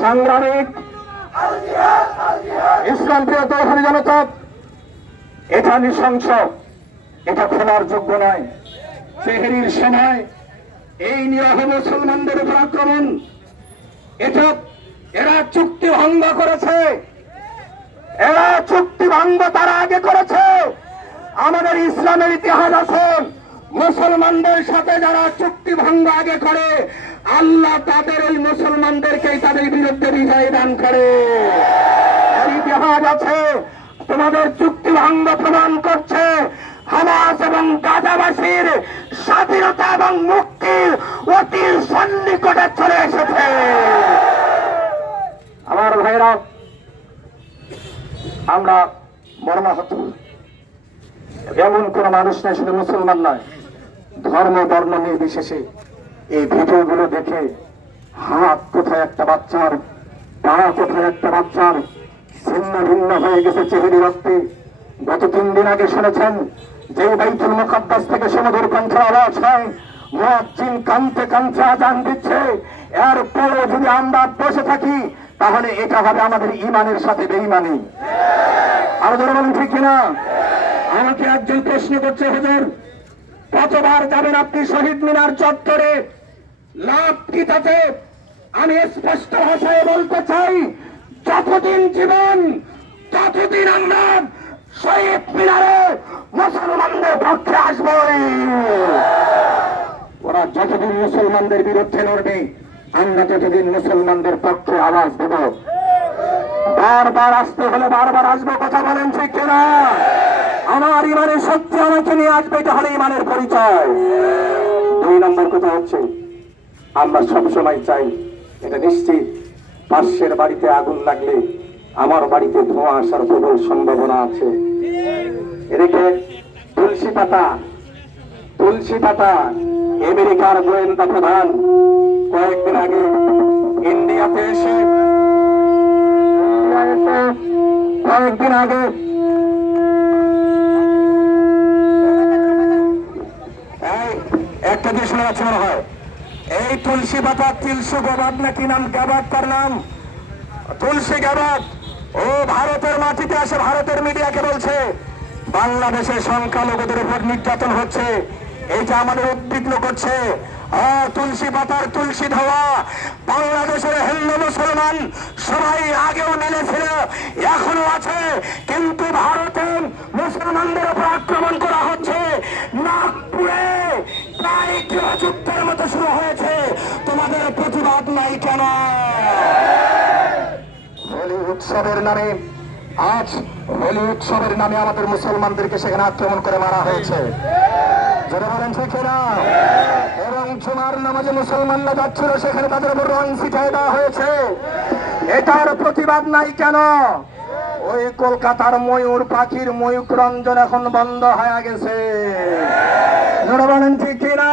সাংগ্রামিক, ইসলাম প্রিয় তৌহিদি জনতা, এটা নৃশংস, এটা খোলার যোগ্য নয়। সেহেরির সময় এই নিরহ মুসলমানদের উপর আক্রমণ, এটা, এরা চুক্তি ভঙ্গ করেছে। এরা চুক্তি ভঙ্গ তারা আগে করেছে। আমাদের ইসলামের ইতিহাস আছে। মুসলমানদের সাথে যারা চুক্তি ভঙ্গ আগে করে, আল্লাহ তাদের ওই মুসলমানদেরকেই তাদের বিরুদ্ধে বিজয় দান করে। আছে, তোমাদের চুক্তি ভঙ্গ প্রমাণ করছে হামাস এবং গাজাবাসীর স্বাধীনতা এবং মুক্তির অতি সন্নিকটে চলে এসেছে। আমার ভাইরা, আমরা মর্মাহত। এমন কোন মানুষ নেই, শুধু মুসলমান নয়। ধর্ম বর্ণ নির্বিশেষে এই ভিডিওগুলো দেখে হাত কোথায় একটা বাচ্চার, পা কোথায় একটা বাচ্চার, ছিন্ন ভিন্ন হয়ে গেছে চেহারি রক্তে। গত তিন দিন আগে শুনেছেন যে বাইতুল মুকাদ্দাস থেকে সমুদ্র কণ্ঠ আওয়াজ হয়। মুয়াজ্জিন কানতে কানতে আজান দিচ্ছে। এরপরও যদি আমরা বসে থাকি, তাহলে এটা হবে আমাদের ইমানের সাথে বেইমানি আরও ধরে বলুন ঠিক কিনা? আমাকে একজন প্রশ্ন করছে, হুজুর। কতবার যাবেন আপনি শহীদ মিনার চত্বরে? লাভ কি তাতে? আমি স্পষ্ট ভাষায় বলতে চাই, যতদিন জীবন, ততদিন আমরা শহীদ মিনারে মুসলমানদের পক্ষে আসবই। ওরা যতদিন মুসলমানদের বিরুদ্ধে লড়বে, আমরা ততদিন মুসলমানদের পক্ষে আওয়াজ দেব। বারবার আসতে হলে বারবার আসব, কথা বলেন ঠিক কিনা? আমার ইমানের সত্যি আমাকে নিয়ে আসবে, এটা হলে ইমানের পরিচয়। দুই নম্বর কথা হচ্ছে, আমরা সবসময় চাই, এটা নিশ্চিত পার্শ্বের বাড়িতে আগুন লাগলে আমার বাড়িতে ধোঁয়া আসার প্রবল সম্ভাবনা আছে। এদিকে তুলসী পাতা তুলসী পাতা, আমেরিকার গোয়েন্দা প্রধান, কয়েকদিন আগে ইন্ডিয়াতে এসে কয়েকদিন আগে এই, মনে হয়। এই তুলসী পাতা তিলসু গবাদ নাকি নাম গাবাদ? তার নাম তুলসী গাবাদ। ও ভারতের মাটিতে আসে, ভারতের মিডিয়াকে বলছে বাংলাদেশের সংখ্যালঘুদের উপর নির্যাতন হচ্ছে। এইটা আমাদের উদ্বিগ্ন করছে তুলসী পাতার তুলসী ধোয়া। বাংলাদেশের হিন্দু মুসলমান সবাই আগেও মিলেছিল এখনও আছে। কিন্তু ভারতে মুসলমানদের উপর আক্রমণ করা হচ্ছে নাগপুরে প্রায় গৃহযুদ্ধের মতো শুরু হয়েছে। তোমাদের প্রতিবাদ নাই কেন? হোলি উৎসবের নামে, আজ হোলি উৎসবের নামে আমাদের মুসলমানদেরকে সেখানে আক্রমণ করে মারা হয়েছে। যারা বলেন এবং জুমার নামাজে মুসলমানরা যাচ্ছিল, সেখানে তাদের উপর রং ছিটাই দেওয়া হয়েছে। এটার প্রতিবাদ নাই কেন? ওই কলকাতার ময়ূর পাখির ময়ূক রঞ্জন এখন বন্ধ হয়ে গেছে। বলেন ঠিক কিনা?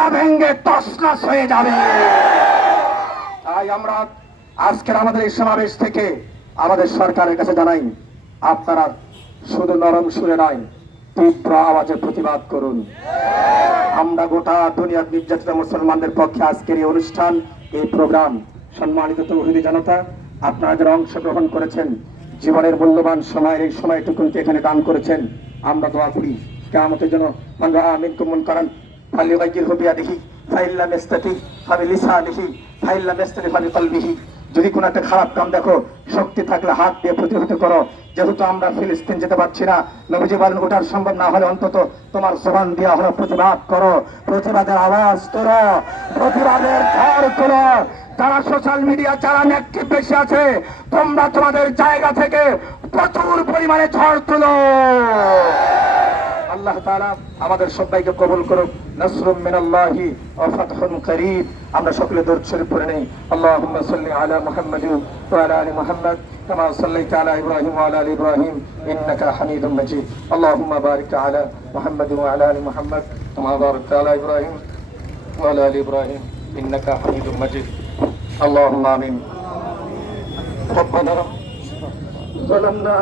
ইন্ডিয়া ভেঙ্গে তসনাস হয়ে যাবে। তাই আমরা আজকের আমাদের এই সমাবেশ থেকে আমাদের সরকারের কাছে জানাই, আপনারা শুধু নরম সুরে নয়, তীব্র আওয়াজে প্রতিবাদ করুন। আমরা গোটা দুনিয়ার নির্যাতিত মুসলমানদের পক্ষে আজকের এই অনুষ্ঠান, এই প্রোগ্রাম সম্মানিত তৌহিদি জনতা, আপনারা যারা অংশগ্রহণ করেছেন, জীবনের মূল্যবান সময়ের এই সময়টুকুনকে এখানে দান করেছেন, আমরা দোয়া করি। কেমতের জন্য আমরা আমিন কুমন করেন। ফালি বাইকির হবিয়া দেখি ফাইল্লা মেস্তাতি ফাবি লিসা দেখি ফাইল্লা মেস্তাতি ফাবি কলবিহি যদি কোনো একটা খারাপ কাম দেখো শক্তি থাকলে হাত দিয়ে প্রতিহত করো যেহেতু আমরা ফিলিস্তিন যেতে পারছি না নবীজি বলেন ওঠার সম্ভব না হলে অন্তত তোমার জবান দিয়া হলো প্রতিবাদ করো প্রতিবাদের আওয়াজ তোলো প্রতিবাদের ঝড় তোলো যারা সোশ্যাল মিডিয়া যারা অ্যাক্টিভ বেশি আছে তোমরা তোমাদের জায়গা থেকে প্রচুর পরিমাণে ঝড় তুলো আল্লাহ তাআলা আমাদের সবাইকে কবুল করুক নাসরুম মিনাল্লাহি ওয়া ফাতহুন করিব আমরা সকলে দরুদ শরীফ পড়ে নেই আল্লাহুম্মা সাল্লি আলা মুহাম্মাদ ওয়া আলা আলি মুহাম্মাদ كما صليت على ابراهيم وعلى ال ابراهيم انك حميد مجيد اللهم بارك على محمد وعلى ال محمد كما باركت على ابراهيم وعلى ال ابراهيم انك حميد مجيد اللهم امين ربنا জনমনা